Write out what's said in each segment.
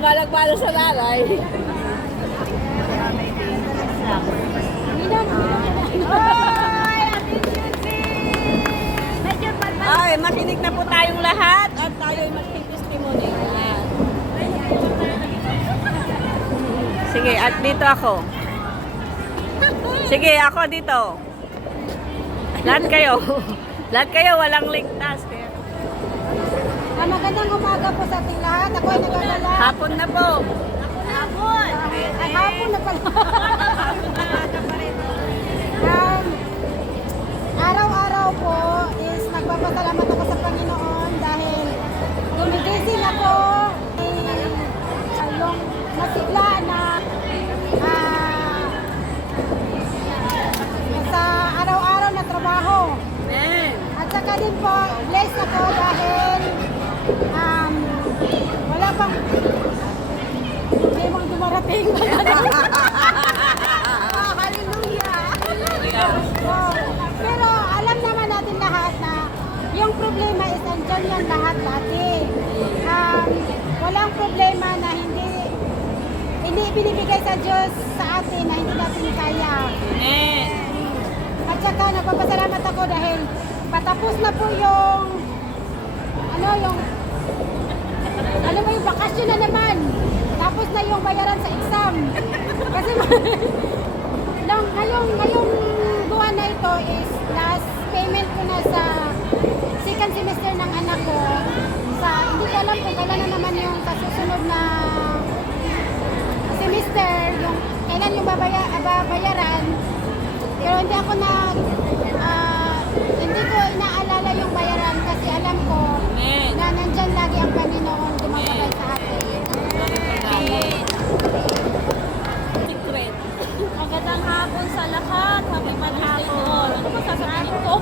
Balag-balag sa nanay. Ay, makinig na po tayong lahat at tayo'y magti-testimony. Ayan. Sige, at dito ako. Sige, ako dito. Lahat kayo. Lahat kayo, walang ligtas. Magandang umaga po sa ating lahat. Ako ay nag-alala. Hapon na po. Hapon. Ay, hapon na pala. Araw-araw po is nagpapasalamat ako sa Panginoon dahil gumigising ako yung masigla na sa araw-araw na trabaho. At saka din po, blessed ako dahil wala pang problema dumarating. Hallelujah! Pero alam naman natin lahat na yung problema is andyan yan lahat dati. Walang problema na hindi binibigay sa Diyos sa atin na hindi natin kaya. At saka nagpapasalamat ako dahil patapos na po yung bakasyon na naman. Tapos na yung bayaran sa exam. Kasi ngayong buwan na ito is last payment ko na sa second semester ng anak ko. Hindi ko alam kung kailan na naman yung kasusunod na semester, kailan yung babayaran. Pero hindi ko inaalala yung bayaran kasi alam ko na nandyan lagi ang Panginoon gumagabay sa atin. Secret. Magandang hapon sa lahat. Happy maghapon. Ano ba sasabihin ko?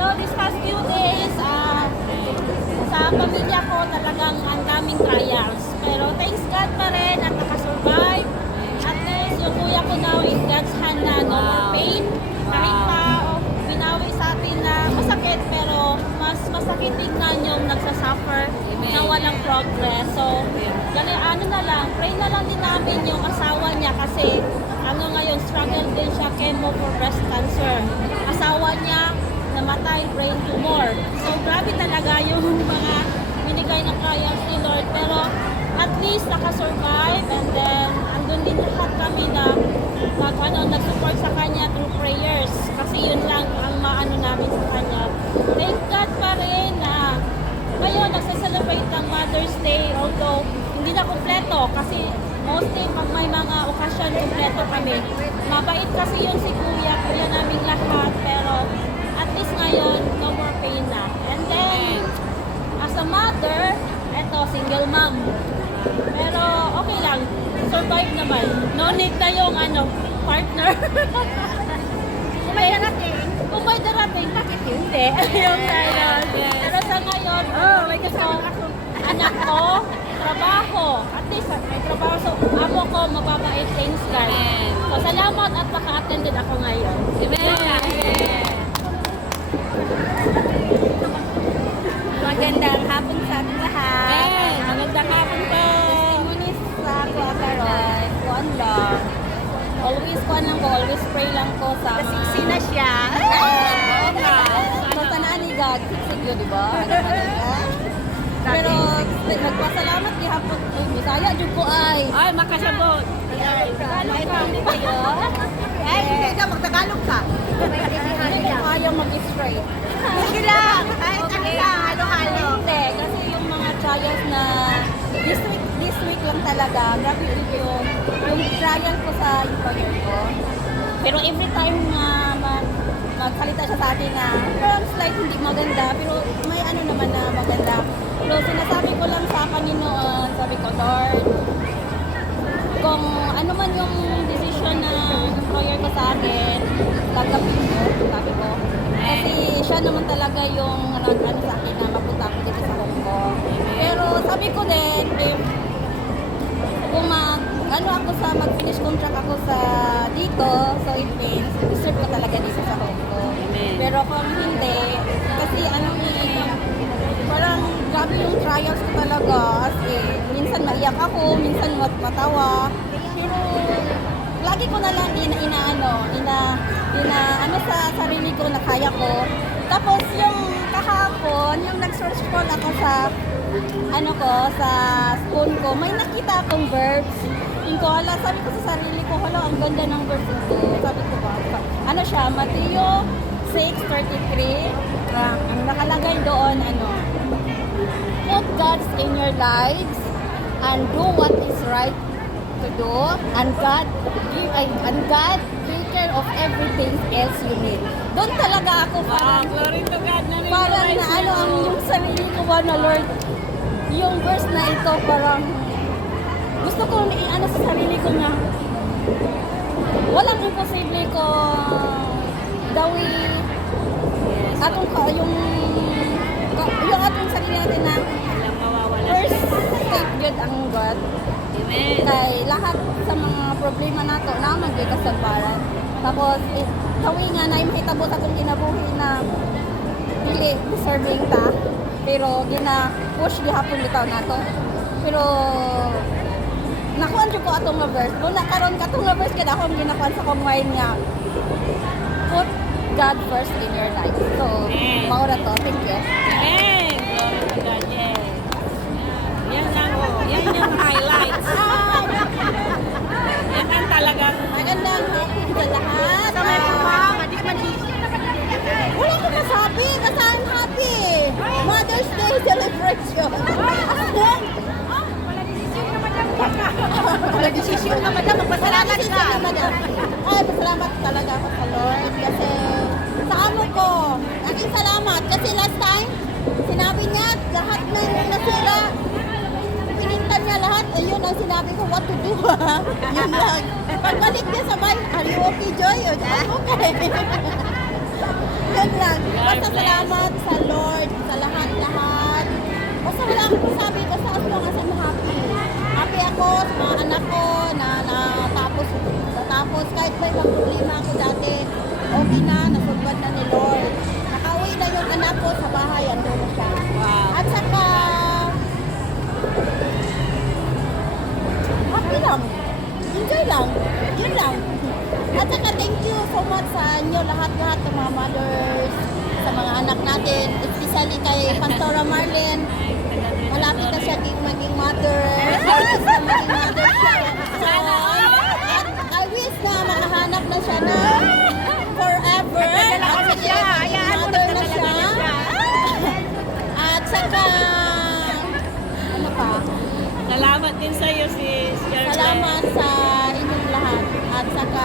So this past few days, sa pamilya ko talagang ang daming trials. Pero thanks God pa rin at nakasurvive. At least yung kuya ko now in God's hand na no more pain. Kahit pa binawi sa atin na masakit pero mas masakit tignan yung nagsasuffer na walang progress. So, pray na lang din namin yung asawa niya kasi ngayon struggle din siya chemo for breast cancer. Asawa niya namatay, brain tumor. So, grabe talaga yung mga binigay ng trials ni Lord. Pero at least nakasurvive and then andun din lahat kami na nag-support sa kanya through prayers. Kasi yun lang ang maano namin sa kanya. Thank God pa rin na ngayon nagsa-celebrate ng Mother's Day although hindi na kompleto kasi mostly pag may mga okasyon kompleto kami. Mabait kasi yun si kuya naming lahat pero at least ngayon no more pain na. And then as a mother, eto single mom. Pero okay lang, survive naman. No need na yung partner. Kung may darating, bakit hindi? Yung ngayon. Pero sa ngayon, anak ko, trabaho. At least may trabaho. So, amo ko, mababait, thanks God. So, salamat at maka-attend din ako ngayon. Amen. Magandang hapon sa ating lahat. Magandang hapon po. Testimonies sa ako, Akaroy. Kuan lang. Always pray lang ko sa mga... Nasiksi na siya. Oo nga. So, tanaan ni God, siksig yun, di ba? Pero, nagpasalamat gihapon. Ay, Bisaya, dyan ko ay. Ay, makasabot. Tagalog ka, hindi kayo? Ay, hindi ka, magtagalog ka. Hindi ko ayaw mag-straight. Sige lang. Kahit ano lang, halo-halo. Hindi, kasi yung mga trials na this week lang talaga, grabe yung trial ko sa employer ko. Pero every time na magsalita siya sa atin na parang slight hindi maganda, pero may naman na maganda. So sinasabi ko lang sa Panginoon, sabi ko, Lord, kung ano man yung decision ng employer ko sa akin, gagawin mo, sabi ko. Kasi siya naman talaga yung sa akin na mapunta ako dito sa Hong Kong. Pero sabi ko din, kung ako sa mag-finish contract ako sa dito, sa Philippines, deserve ko talaga dito sa Hong Kong. Pero kung hindi, kasi parang grabe yung trials ko talaga. As in, minsan maiyak ako, minsan matawa. Pero lagi ko na lang ano sa sarili ko na kaya ko. Tapos yung kahapon, yung nag-scroll ako sa sa phone ko, may nakita akong verbs. Yung ko, sabi ko sa sarili ko, ang ganda ng verbs ito. Sabi ko ba, ano siya, Mateo 6:33. Ang nakalagay doon, put God in your lives and do what is right to do, and God take care of everything else you need. Doon talaga ako Glory to God na rin. parang ang yung sarili ko ba na Lord, yung verse na ito parang gusto ko sa sarili ko na walang imposible ko gawin yung atong sarili natin na Walang mawawala. first step yun ang God. Amen. Kay lahat sa mga problema nato na magay kasagbaran. Tapos kawi nga na mahitabo sa akong kinabuhi na dili deserving ta. Pero gina-push gihapon bitaw nato. Pero nakuan jud ko atong nga verse. Muna karon katong nga verse kada akong ginakuan sa kong mind nga. Put God first in your life. So, Amen. maura to. Thank you. Amen. Glory to God. Yes. Yan lang oh. Yan yung highlights. Yan ang talagang Magandang hapon sa lahat. Wala ko masabi. Basta I'm happy. Mother's Day celebration. Wala desisyon na madam. Magpasalamat ka. Ay, pasalamat talaga ako sa Lord. Kasi sa amo ko, naging salamat. Kasi last time, sinabi niya, lahat na nasira. Pinintan niya lahat. Ayun ang sinabi ko, what to do. Yun lang. Pagbalik niya sa bahay, are you okay, Joy? I'm okay. Yun lang. Basta salamat sa Lord, sa lahat-lahat. Basta wala akong masabi, basta as long as I'm happy. Happy ako sa mga anak ko na natapos kahit may mga problema ako dati. Okay na, nasugod na ni Lord. Nakauwi na yung anak ko sa bahay, ando na siya. wow. At saka, happy lang. Enjoy lang. Yun lang. At saka thank you so much sa inyo lahat-lahat ng mga mothers, sa mga anak natin, especially kay Pastora Marlene. Malapit na siya maging mother. Malapit na maging mother siya. So, at I wish na makahanap na siya na forever. At sige, maging mother na siya. At saka, ano pa? Salamat din sa iyo, sis. Salamat sa inyong lahat. At saka,